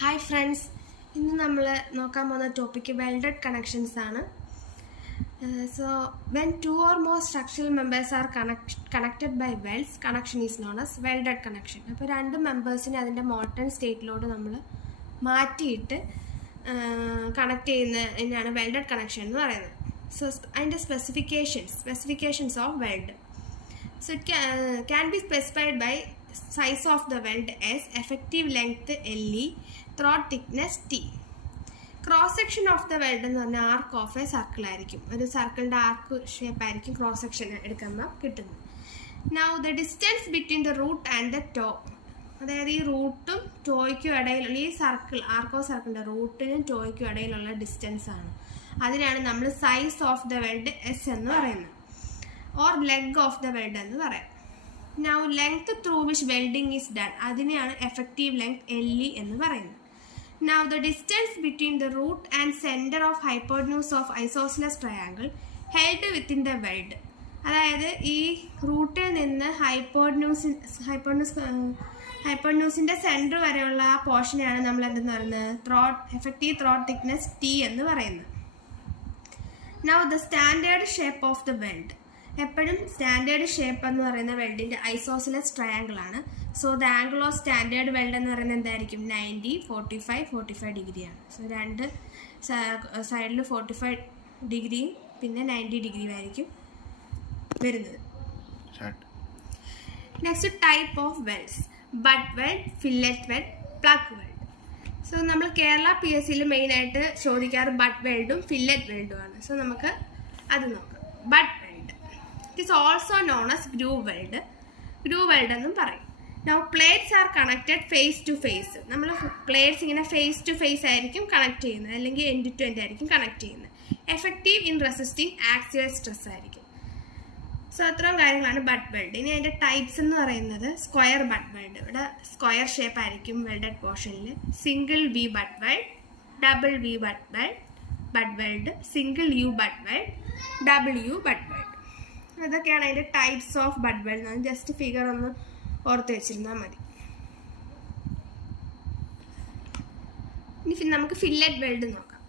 Hi friends, ഇന്ന് നമ്മൾ നോക്കാൻ പോകുന്ന ടോപ്പിക് welded connections ആണ്. So when two or more structural members are connected by welds, connection is known as welded connection. അപ്പോൾ രണ്ട് മെമ്പേഴ്സിനെ അതിൻ്റെ മോൾട്ടൺ സ്റ്റേറ്റിലോട്ട് നമ്മൾ മാറ്റിയിട്ട് കണക്ട് ചെയ്യുന്നതിനാണ് welded connection എന്ന് പറയുന്നത്. So അതിൻ്റെ specifications of weld. So it can be specified by size of the weld as effective length LE, throat thickness T. Cross section of the weld എന്ന് പറഞ്ഞാൽ arc of a circle ആയിരിക്കും. ഒരു സർക്കിളിൻ്റെ ആർക്ക് shape ആയിരിക്കും cross section എടുക്കുമ്പോൾ കിട്ടുന്നത്. Now the distance between the root and the toe, അതായത് ഈ റൂട്ടും ടോയ്ക്കും ഇടയിലുള്ള ഈ സർക്കിൾ ആർക്കോ സർക്കിളിൻ്റെ റൂട്ടിനും ടോയ്ക്കും ഇടയിലുള്ള ഡിസ്റ്റൻസ് ആണ്. അതിനാണ് നമ്മൾ size of the weld S എന്ന് പറയുന്നത്, or leg of the weld എന്ന് പറയാം. Now length through which welding is done, അതിനെയാണ് effective length LE എന്ന് പറയുന്നത്. Now the distance between the root and center of hypotenuse of isosceles triangle held within the weld, അതായത് ഈ റൂട്ടിൽ നിന്ന് ഹൈപ്പോട്ന്യൂസിൻ്റെ centre വരെയുള്ള ആ പോർഷനെയാണ് നമ്മൾ എന്തെന്ന് പറയുന്നത് എഫക്റ്റീവ് ത്രോട്ട് തിക്നെസ് T എന്ന് പറയുന്നത്. Now the standard shape of the weld, എപ്പോഴും സ്റ്റാൻഡേർഡ് ഷേപ്പ് എന്ന് പറയുന്ന വെൽഡിൻ്റെ ഐസോസിലസ് ട്രയാങ്കിൾ ആണ്. So the angle of standard weld എന്ന് പറയുന്നത് എന്തായിരിക്കും? 90, 45 ഡിഗ്രിയാണ്. സോ രണ്ട് സൈഡിൽ 45 ഡിഗ്രിയും പിന്നെ 90 ഡിഗ്രിയും ആയിരിക്കും വരുന്നത്. Next type of welds: butt weld, fillet weld, plug weld. So നമ്മൾ കേരള PSCയിൽ മെയിനായിട്ട് ചോദിക്കാറ് ബട്ട് വെൽഡും ഫില്ലറ്റ് വെൽഡും ആണ്. സോ നമുക്ക് അത് നോക്കാം. Butt weld, it is also known as groove weld എന്നും പറയും. Now plates are connected face to face. നമ്മൾ പ്ലേറ്റ്സ് ഇങ്ങനെ ഫേസ് ടു ഫേസ് ആയിരിക്കും കണക്ട് ചെയ്യുന്നത്, അല്ലെങ്കിൽ എൻഡ് ടു എൻഡ് ആയിരിക്കും കണക്ട് ചെയ്യുന്നത്. Effective in resisting axial stress ആയിരിക്കും. സോ അത്രയും കാര്യങ്ങളാണ് ബട്ട് വെൽഡ്. ഇനി അതിൻ്റെ ടൈപ്സ് എന്ന് പറയുന്നത് സ്ക്വയർ ബട്ട് വെൽഡ്, ഇവിടെ സ്ക്വയർ ഷേപ്പ് ആയിരിക്കും വെൽഡഡ് പോർഷനിൽ. Single V butt weld, double V butt weld, single U butt weld, double U butt weld. അതൊക്കെയാണ് അതിൻ്റെ types of butt weld. Just figure ഒന്ന് ഓർത്ത് വെച്ചിരുന്നാൽ മതി. ഇനി നമുക്ക് ഫില്ലറ്റ് വെൽഡ് നോക്കാം.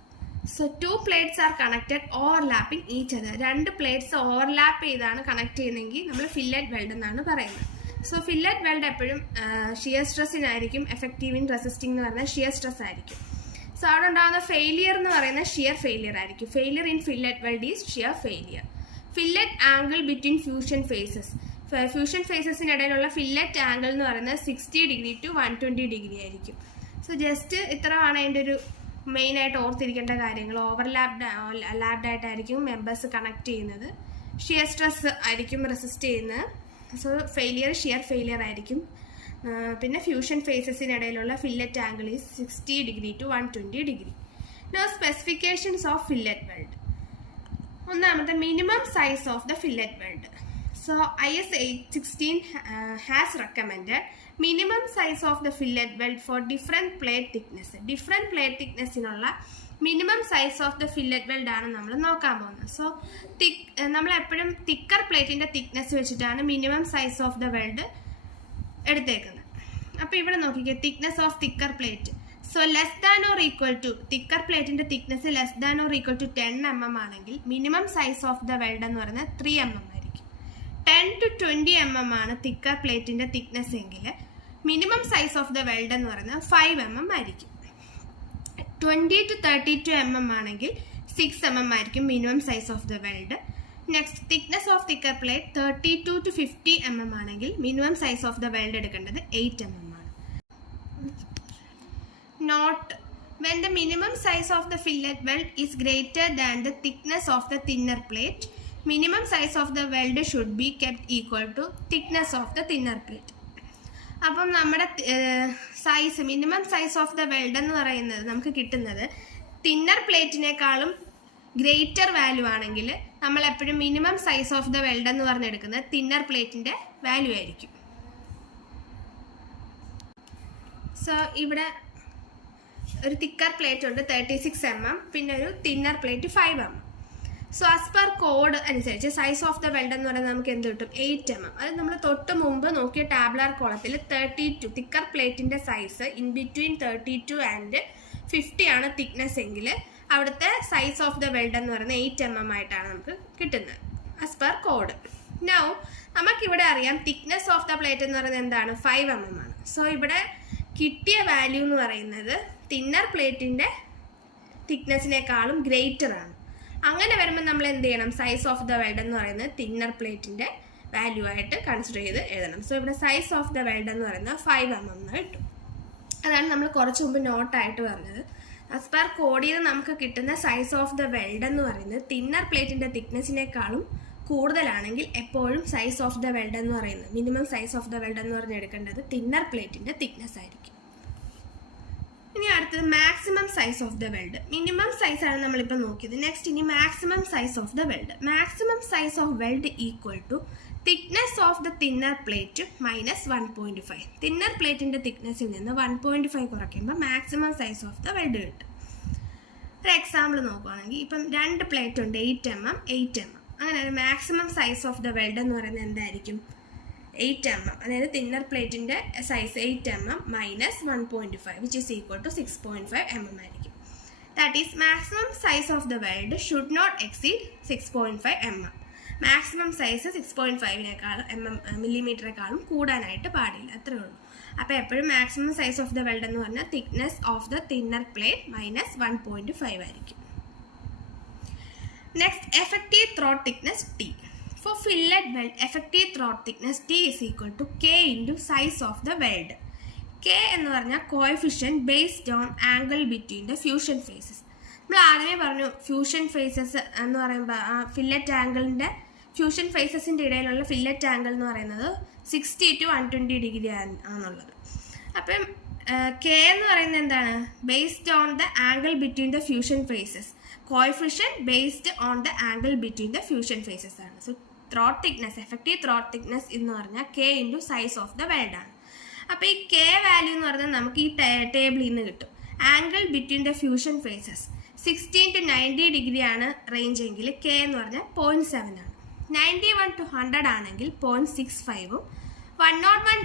So to plates are connected overlapping each other. രണ്ട് പ്ലേറ്റ്സ് ഓവർലാപ്പ് ചെയ്താണ് കണക്ട് ചെയ്യുന്നതെങ്കിൽ നമ്മൾ ഫില്ലറ്റ് വെൽഡ് എന്നാണ് പറയുന്നത്. സോ ഫില്ലറ്റ് വെൽഡ് എപ്പോഴും ഷിയർ സ്ട്രെസ്സിനായിരിക്കും എഫക്റ്റീവ് ഇൻ റെസിസ്റ്റിംഗ് എന്ന് പറയുന്നത് ഷിയർ സ്ട്രെസ് ആയിരിക്കും. സോ അവിടെ ഉണ്ടാകുന്ന ഫെയിലിയർ എന്ന് പറയുന്നത് ഷിയർ ഫെയിലിയർ ആയിരിക്കും. Failure in fillet weld is shear failure. Fillet angle between fusion faces, fusion ഫേസസിനിടയിലുള്ള ഫില്ലറ്റ് ആംഗിൾ എന്ന് പറയുന്നത് 60 ഡിഗ്രി ടു 120 ഡിഗ്രി ആയിരിക്കും. സോ ജസ്റ്റ് ഇത്രയാണ് അതിൻ്റെ ഒരു മെയിനായിട്ട് ഓർത്തിരിക്കേണ്ട കാര്യങ്ങൾ. ലാബ്ഡ് ആയിട്ടായിരിക്കും മെമ്പേഴ്സ് കണക്ട് ചെയ്യുന്നത്. ഷിയർ സ്ട്രെസ് ആയിരിക്കും റെസിസ്റ്റ് ചെയ്യുന്നത്. സോ ഫെയിലിയർ ഷിയർ ഫെയിലിയർ ആയിരിക്കും. പിന്നെ ഫ്യൂഷൻ ഫേസസിനിടയിലുള്ള fillet angle is 60 degree to 120 degree. No specifications of fillet weld. ഒന്നാമത്തെ minimum size of the fillet weld. So IS 816 has recommended minimum size of the fillet weld for different plate thickness. Different plate തിക്നെസ്സിനുള്ള minimum size of the fillet weld ആണ് നമ്മൾ നോക്കാൻ പോകുന്നത്. So നമ്മളെപ്പോഴും thicker പ്ലേറ്റിൻ്റെ thickness വെച്ചിട്ടാണ് minimum size of the weld എടുത്തേക്കുന്നത്. അപ്പോൾ ഇവിടെ നോക്കിക്കേ, thickness of thicker plate. So less than or equal to, thicker പ്ലേറ്റിൻ്റെ thickness less than or equal to 10 mm ആണെങ്കിൽ minimum size of the weld എന്ന് പറയുന്നത് 3 mm ആയിരിക്കും. 10 to 20 mm ആണ് തിക്കർ പ്ലേറ്റിൻ്റെ തിക്നെസ് എങ്കിൽ minimum size of the weld എന്ന് പറയുന്നത് 5 mm ആയിരിക്കും. 20 to 32 mm ആണെങ്കിൽ 6 mm ആയിരിക്കും minimum size of the weld. Next thickness of thicker plate 32 to 50 mm ആണെങ്കിൽ minimum size of the weld എടുക്കേണ്ടത് 8 mm ആണ്. Note: when the minimum size of the fillet weld is greater than the thickness of the thinner plate, minimum size of the weld should be kept equal to thickness of the thinner plate. അപ്പം നമ്മുടെ size, minimum size of the weld എന്ന് പറയുന്നത് നമുക്ക് കിട്ടുന്നത് thinner പ്ലേറ്റിനേക്കാളും greater value ആണെങ്കിൽ നമ്മൾ എപ്പോഴും minimum size of the weld എന്ന് പറഞ്ഞെടുക്കുന്നത് തിന്നർ പ്ലേറ്റിൻ്റെ വാല്യൂ ആയിരിക്കും. സോ ഇവിടെ ഒരു തിക്കർ പ്ലേറ്റ് ഉണ്ട് 36 mm, പിന്നെ ഒരു thinner plate 5 mm. So as per code അനുസരിച്ച് സൈസ് ഓഫ് ദ വെൽഡ് എന്ന് പറയുന്നത് നമുക്ക് എന്ത് കിട്ടും? 8 mm. അത് നമ്മൾ തൊട്ട് മുമ്പ് നോക്കിയ ടാബ്ലാർ കോളത്തിൽ 32 തിക്കർ പ്ലേറ്റിന്റെ സൈസ് ഇൻ ബിറ്റ്വീൻ 32 ആൻഡ് 50 ആണ് തിക്നെസ് എങ്കിൽ അവിടുത്തെ സൈസ് ഓഫ് ദ വെൽഡ് എന്ന് പറയുന്നത് 8 mm ആയിട്ടാണ് നമുക്ക് കിട്ടുന്നത് ആസ് പെർ കോഡ്. നൗ നമുക്കിവിടെ അറിയാം തിക്നെസ് ഓഫ് ദ പ്ലേറ്റ് എന്ന് പറയുന്നത് എന്താണ്? 5 mm ആണ്. സോ ഇവിടെ കിട്ടിയ വാല്യൂ എന്ന് പറയുന്നത് തിന്നർ പ്ലേറ്റിന്റെ തിക്നെസ്സിനേക്കാളും ഗ്രേറ്റർ ആണ്. അങ്ങനെ വരുമ്പോൾ നമ്മൾ എന്ത് ചെയ്യണം? സൈസ് ഓഫ് ദ വെൽഡ് എന്ന് പറയുന്നത് തിന്നർ പ്ലേറ്റിന്റെ വാല്യൂ ആയിട്ട് കൺസിഡർ ചെയ്ത് എഴുതണം. സോ ഇവിടെ സൈസ് ഓഫ് ദ വെൽഡ് എന്ന് പറയുന്നത് 5 mm എന്ന് കിട്ടും. അതാണ് നമ്മൾ കുറച്ച് മുമ്പ് നോട്ടായിട്ട് പറഞ്ഞത്. ആസ് പെർ കോഡിൽ നിന്ന് നമുക്ക് കിട്ടുന്ന സൈസ് ഓഫ് ദ വെൽഡ് എന്ന് പറയുന്നത് തിന്നർ പ്ലേറ്റിന്റെ തിക്നെസ്സിനേക്കാളും കൂടുതലാണെങ്കിൽ എപ്പോഴും സൈസ് ഓഫ് ദ വെൽഡ് എന്ന് പറയുന്നത് minimum size of the weld എന്ന് പറഞ്ഞെടുക്കേണ്ടത് തിന്നർ പ്ലേറ്റിന്റെ തിക്നെസ് ആയിരിക്കും. ഇനി അടുത്തത് maximum size of the weld. Minimum size ആണ് നമ്മളിപ്പോൾ നോക്കിയത്. നെക്സ്റ്റ് ഇനി maximum size of the weld. Maximum size of weld equal to thickness of the thinner plate minus 1.5. Thinner പ്ലേറ്റിന്റെ തിക്നെസ്സിൽ നിന്ന് 1.5 കുറയ്ക്കുമ്പോൾ maximum size of the weld കിട്ടും. ഒരു എക്സാമ്പിൾ നോക്കുകയാണെങ്കിൽ ഇപ്പം 2 പ്ലേറ്റ് ഉണ്ട്, 8 mm 8 mm. അങ്ങനെ maximum size of the weld എന്ന് പറയുന്നത് എന്തായിരിക്കും? 8 mm. അതായത് തിന്നർ പ്ലേറ്റിന്റെ size 8 mm minus 1.5 which is equal to 6.5 mm ആയിരിക്കും. That is maximum size of the weld should not exceed 6.5 mm. Maximum size 6.5 മില്ലിമീറ്ററേക്കാളും കൂടാനായിട്ട് പാടില്ല, അത്രേ ഉള്ളൂ. അപ്പോൾ എപ്പോഴും maximum size of the weld എന്ന് പറഞ്ഞാൽ thickness of the thinner plate minus 1.5 ആയിരിക്കും. Next, effective throat thickness T. For fillet weld, effective throat thickness T is equal to K into size of the weld. K എന്ന് പറഞ്ഞാൽ coefficient based on angle between the fusion faces. നമ്മൾ ആദ്യമേ പറഞ്ഞു fusion faces എന്ന് പറയുമ്പോൾ fillet ആംഗിളിൻ്റെ fusion ഫേസസിൻ്റെ ഇടയിലുള്ള fillet angle എന്ന് പറയുന്നത് 60 to 120 ഡിഗ്രി ആണുള്ളത്. അപ്പം കെ എന്ന് പറയുന്നത് എന്താണ്? Based on the angle between the fusion faces. Coefficient based on the angle between the fusion faces ആണ്. So throat thickness, effective throat thickness എന്ന് പറഞ്ഞാൽ K into size of the weld ആണ്. അപ്പോൾ ഈ കെ വാല്യൂ എന്ന് പറഞ്ഞാൽ നമുക്ക് ഈ ടേബിളിൽ നിന്ന് കിട്ടും. Angle between the fusion faces 16 to 90 ഡിഗ്രി ആണ് റേഞ്ച് എങ്കിൽ കെ എന്ന് പറഞ്ഞാൽ 0.7 ആണ്. 91 to 100 ആണെങ്കിൽ 0.65ഉം 101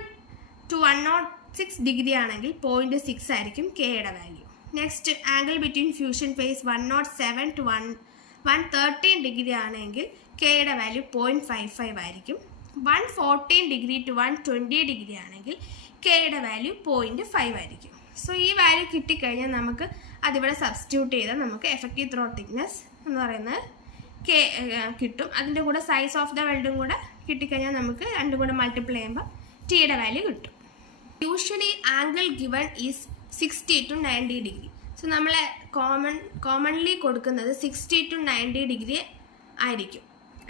to 106 ഡിഗ്രി ആണെങ്കിൽ 0.6 ആയിരിക്കും കെയുടെ വാല്യൂ. Next angle between fusion face 107 to 113 ഡിഗ്രി ആണെങ്കിൽ കെയുടെ വാല്യൂ 0.55 ആയിരിക്കും. 114 ഡിഗ്രി ടു 120 ഡിഗ്രി ആണെങ്കിൽ കെയുടെ വാല്യൂ 0.5 ആയിരിക്കും. സോ ഈ വാല്യൂ കിട്ടിക്കഴിഞ്ഞാൽ നമുക്ക് അതിവിടെ സബ്സ്റ്റിറ്റ്യൂട്ട് ചെയ്താൽ നമുക്ക് എഫക്റ്റീവ് ത്രോട്ട് തിക്നെസ് എന്ന് പറയുന്നത് കെ കിട്ടും. അതിൻ്റെ കൂടെ സൈസ് ഓഫ് ദ വെൽഡും കൂടെ കിട്ടിക്കഴിഞ്ഞാൽ നമുക്ക് രണ്ടും കൂടെ മൾട്ടിപ്ലൈ ചെയ്യുമ്പോൾ ടിയുടെ വാല്യൂ കിട്ടും. Usually angle given is 60 to 90 ഡിഗ്രി. സോ നമ്മൾ കോമൺലി കൊടുക്കുന്നത് 60 to 90 ഡിഗ്രി ആയിരിക്കും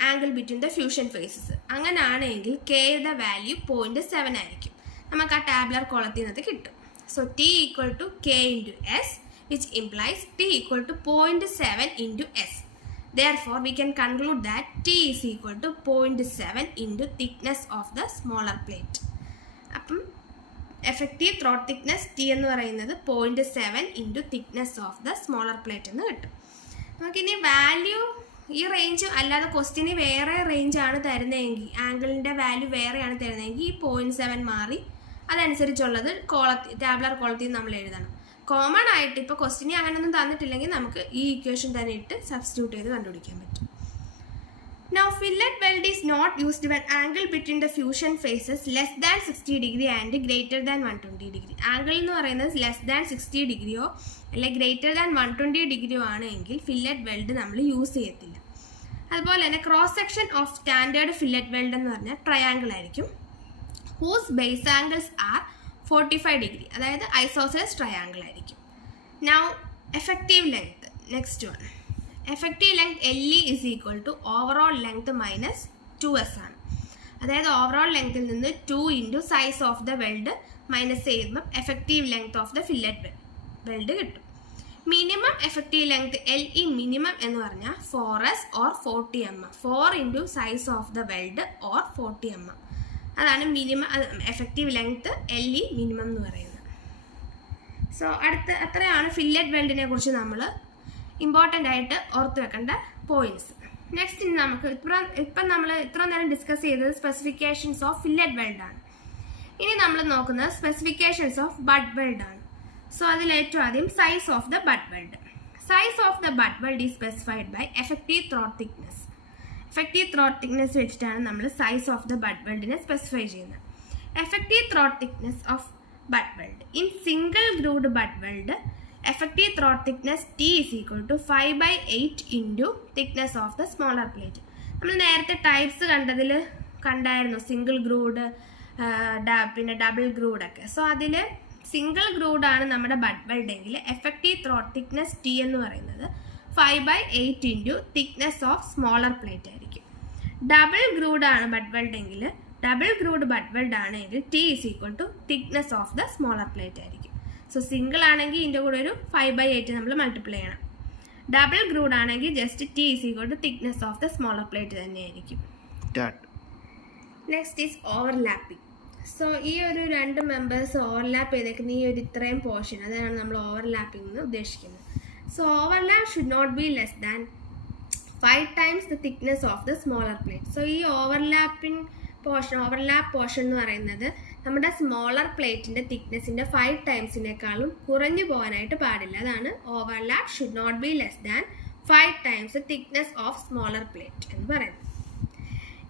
angle between the fusion faces. അങ്ങനെയാണെങ്കിൽ കെയുടെ വാല്യൂ 0.7 ആയിരിക്കും. നമുക്ക് ആ ടാബ്ലർ കോളത്തിൽ നിന്നത് കിട്ടും. So T equal to K into S which implies T equal to 0.7 into S. Therefore, we can conclude that T is equal to 0.7 into thickness of the smaller plate. അപ്പം effective throat thickness T എന്ന് പറയുന്നത് 0.7 into thickness of the smaller plate എന്ന് കിട്ടും. നമുക്കിനി value ഈ range അല്ലാതെ question വേറെ റേഞ്ചാണ് തരുന്നതെങ്കിൽ, ആംഗിളിൻ്റെ value വേറെയാണ് തരുന്നതെങ്കിൽ ഈ 0.7 മാറി അതനുസരിച്ചുള്ളത് ടാബ്ലർ കോളത്തിൽ നമ്മൾ എഴുതണം. കോമൺ ആയിട്ട് ഇപ്പോൾ ക്വസ്റ്റ്യന് അങ്ങനെയൊന്നും തന്നിട്ടില്ലെങ്കിൽ നമുക്ക് ഈ ഇക്വേഷൻ തന്നെ ഇട്ട് സബ്സ്റ്റിറ്റ്യൂട്ട് ചെയ്ത് കണ്ടുപിടിക്കാൻ പറ്റും. Now fillet weld is not used when angle between the fusion faces less than 60 degree and greater than 120 degree. Angle എന്ന് പറയുന്നത് less than 60 ഡിഗ്രിയോ അല്ലെങ്കിൽ greater than 120 ഡിഗ്രിയോ ആണെങ്കിൽ ഫില്ലറ്റ് വെൽഡ് നമ്മൾ യൂസ് ചെയ്യത്തില്ല. അതുപോലെ തന്നെ cross section of standard fillet weld എന്ന് പറഞ്ഞാൽ ട്രയാങ്കിൾ ആയിരിക്കും. whose base angles are 45 degree, അതായത് ഐസോസെലസ് ട്രയാങ്കിൾ ആയിരിക്കും. Now effective length, next one. Effective length LE is equal to overall length minus 2S ആണ്. അതായത് ഓവറോൾ ലെങ്ത്തിൽ നിന്ന് 2 into size of the weld minus ചെയ്യുമ്പോൾ effective length of the fillet weld കിട്ടും. Minimum effective length LE minimum എന്ന് പറഞ്ഞാൽ 4S or 40 mm. 4 into size of the weld or 40 mm. അതാണ് minimum effective length LE minimum എന്ന് പറയുന്നത്. So അത്രയാണ് fillet വെൽഡിനെ കുറിച്ച് നമ്മൾ ഇമ്പോർട്ടൻ്റ് ആയിട്ട് ഓർത്ത് വെക്കേണ്ട പോയിന്റ്സ്. നെക്സ്റ്റ് നമുക്ക് ഇപ്പം നമ്മൾ ഇത്ര നേരം ഡിസ്കസ് ചെയ്തത് സ്പെസിഫിക്കേഷൻസ് ഓഫ് ഫില്ലറ്റ് വെൽഡ് ആണ്. ഇനി നമ്മൾ നോക്കുന്നത് സ്പെസിഫിക്കേഷൻസ് ഓഫ് ബട്ട് വെൽഡ് ആണ്. സോ അതിൽ ഏറ്റവും ആദ്യം size of the butt weld. Size of the butt weld is specified by effective throat thickness. Effective throat thickness വെച്ചിട്ടാണ് നമ്മൾ സൈസ് ഓഫ് ദ ബട്ട് വെൽഡിനെ സ്പെസിഫൈ ചെയ്യുന്നത്. Effective throat thickness of butt weld in single grooved butt weld effective throat thickness T is equal to 5/8 into thickness of the smaller plate. നമ്മൾ നേരത്തെ types കണ്ടായിരുന്നു single grooved പിന്നെ double grooved ഒക്കെ. So അതിൽ single grooved ആണ് നമ്മുടെ but weld എങ്കിൽ effective throat thickness T എന്ന് പറയുന്നത് 5/8 into thickness of smaller plate ആയിരിക്കും. ഡബിൾ ഗ്രൂഡ് ആണ് ബട്ട് വെൽഡ് എങ്കിൽ ഡബിൾ ഗ്രൂഡ് ബട്ട് വെൽഡ് ആണെങ്കിൽ T is equal to thickness of the smaller plate ആയിരിക്കും. സോ സിംഗിൾ ആണെങ്കിൽ ഇതിൻ്റെ കൂടെ ഒരു 5/8 നമ്മൾ മൾട്ടിപ്ലൈ ചെയ്യണം. ഡബിൾ ഗ്രൂഡ് ആണെങ്കിൽ just T is equal to thickness of the smaller plate തന്നെയായിരിക്കും. Next is overlapping. സോ ഈ ഒരു രണ്ട് മെമ്പേഴ്സ് ഓവർലാപ്പ് ചെയ്തേക്കുന്ന ഈ ഒരു ഇത്രയും പോർഷൻ അതാണ് നമ്മൾ ഓവർലാപ്പിംഗ് എന്ന് ഉദ്ദേശിക്കുന്നത്. So overlap should not be less than 5 times the thickness of the smaller plate. So ഈ ഓവർലാപ്പ് പോർഷൻ എന്ന് പറയുന്നത് നമ്മുടെ സ്മോളർ പ്ലേറ്റിന്റെ തിക്നെസിന്റെ 5 ടൈംസിനേക്കാളും കുറഞ്ഞു പോകാനായിട്ട് പാടില്ല. അതാണ് overlap should not be less than 5 times the thickness of smaller plate എന്ന് പറയുന്നത്.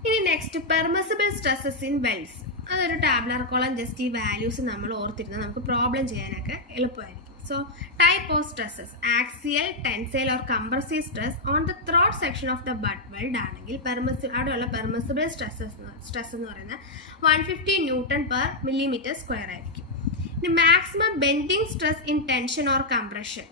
ഇനി next permissible stresses in velds. അതൊരു ടാബ്ലർ കോളം ജസ്റ്റ് ഈ വാല്യൂസ് നമ്മൾ ഓർത്തിരുന്നാൽ നമുക്ക് പ്രോബ്ലം ചെയ്യാനൊക്കെ എളുപ്പമായിരിക്കും. So, type of stresses: axial, tensile or compressive stress on the throat section of the butt weld ആണെങ്കിൽ അവിടെയുള്ള പെർമിസിബിൾ സ്ട്രെസ് എന്ന് പറയുന്നത് 150 Newton per millimeter square ആയിരിക്കും. ഇനി maximum bending stress in tension or compression.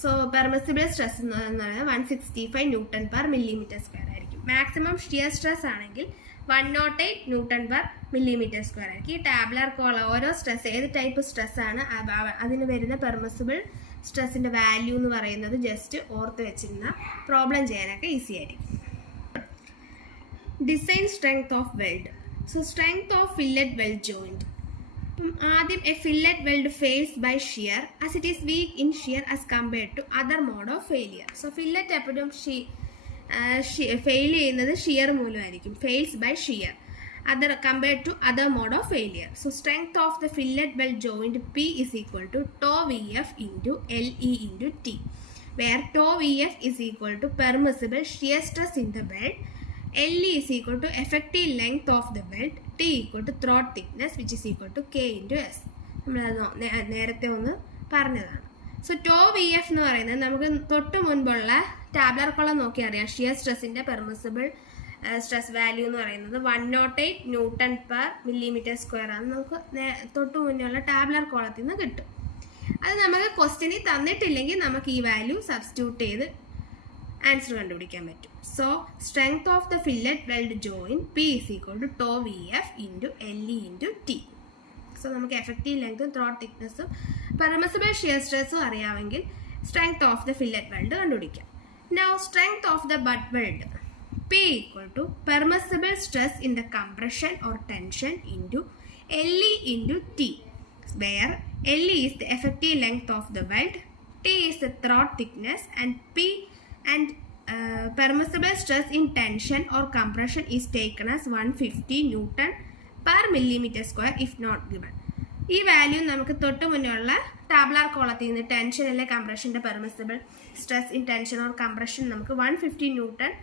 So permissible stress എന്ന് പറയുന്നത് 165 Newton per millimeter square ആയിരിക്കും. Maximum shear stress ആണെങ്കിൽ 108 Newton per millimeter square ആയിരിക്കും. ഈ ടാബ്ലർ കോള ഓരോ സ്ട്രെസ് ഏത് ടൈപ്പ് സ്ട്രെസ് ആണ് അതിന് വരുന്ന പെർമിസിബിൾ സ്ട്രെസ്സിന്റെ വാല്യൂ എന്ന് പറയുന്നത് ജസ്റ്റ് ഓർത്ത് വെച്ചിരുന്ന പ്രോബ്ലം ചെയ്യാനൊക്കെ ഈസി ആയിരിക്കും. Design strength of weld. So strength of fillet weld joint. ആദ്യം a fillet weld fails by shear as it is weak in shear as compared to other mode of failure. So fillet എപ്പോഴും fail ചെയ്യുന്നത് shear മൂലമായിരിക്കും. Fails by shear compared to other mode of failure. So strength of the fillet weld joint P is equal to tau VF into LE into T, where tau VF is equal to permissible shear stress in the weld, LE is equal to effective length of the weld, T equal to throat thickness which is equal to K into S. നമ്മൾ നേരത്തെ ഒന്ന് പറഞ്ഞതാണ്. So to V F എന്ന് പറയുന്നത് നമുക്ക് തൊട്ട് മുൻപുള്ള tabular column നോക്കി അറിയാം. ഷിയർ സ്ട്രെസ്സിന്റെ പെർമിസിബിൾ സ്ട്രെസ് വാല്യൂ എന്ന് പറയുന്നത് 108 Newton per millimeter square ആണ്. നമുക്ക് തൊട്ട് മുന്നേയുള്ള ടാബ്ലർ കോളത്തിൽ നിന്ന് കിട്ടും. അത് നമുക്ക് ക്വസ്റ്റ്യനിൽ തന്നിട്ടില്ലെങ്കിൽ നമുക്ക് ഈ വാല്യൂ സബ്സ്റ്റിറ്റ്യൂട്ട് ചെയ്ത് ആൻസർ കണ്ടുപിടിക്കാൻ പറ്റും. So strength of the fillet weld joint P is equal to tau VF into LE into T. So നമുക്ക് എഫക്റ്റീവ് ലെങ്ത്തും ത്രോട്ട് തിക്നെസ്സും പെർമിസിബിൾ ഷിയർ സ്ട്രെസ്സും അറിയാമെങ്കിൽ strength of the fillet weld കണ്ടുപിടിക്കാം. Now strength of the butt weld P equal to permissible stress in the compression or tension into LE into T, where LE is the effective length of the weld, T is the throat thickness, and permissible stress in tension or compression is taken as 150 Newton per millimeter square if not given. ഈ value നമുക്ക് തൊട്ട് മുന്നേയുള്ള tabular കോളത്തിൽ നിന്ന് tension അല്ലെ കംപ്രഷൻ്റെ permissible stress in tension or compression നമുക്ക് 150 Newton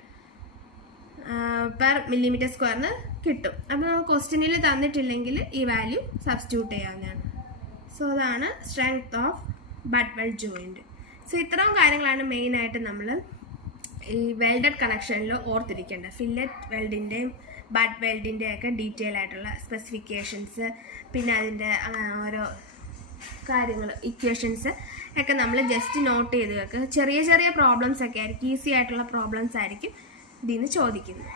per millimetre സ്ക്വയറിന് കിട്ടും. അപ്പോൾ നമുക്ക് ക്വസ്റ്റ്യനിൽ തന്നിട്ടില്ലെങ്കിൽ ഈ വാല്യൂ സബ്സ്റ്റിറ്റ്യൂട്ട് ചെയ്യാവുന്നതാണ്. സോ അതാണ് strength of butt weld joint. So ഇത്രയും കാര്യങ്ങളാണ് മെയിനായിട്ട് നമ്മൾ ഈ വെൽഡഡ് കണക്ഷനിൽ ഓർത്തിരിക്കേണ്ടത്. ഫില്ലറ്റ് വെൽഡിൻ്റെയും ബട്ട് വെൽഡിൻ്റെയും ഒക്കെ ഡീറ്റെയിൽ ആയിട്ടുള്ള സ്പെസിഫിക്കേഷൻസ്, പിന്നെ അതിൻ്റെ ഓരോ കാര്യങ്ങൾ ഇക്വേഷൻസ് ഒക്കെ നമ്മൾ ജസ്റ്റ് നോട്ട് ചെയ്ത് വെക്കുക. ചെറിയ ചെറിയ പ്രോബ്ലംസ് ഒക്കെ ആയിരിക്കും, ഈസി ആയിട്ടുള്ള പ്രോബ്ലംസ് ആയിരിക്കും ഇതിൽ നിന്ന് ചോദിക്കുന്നത്.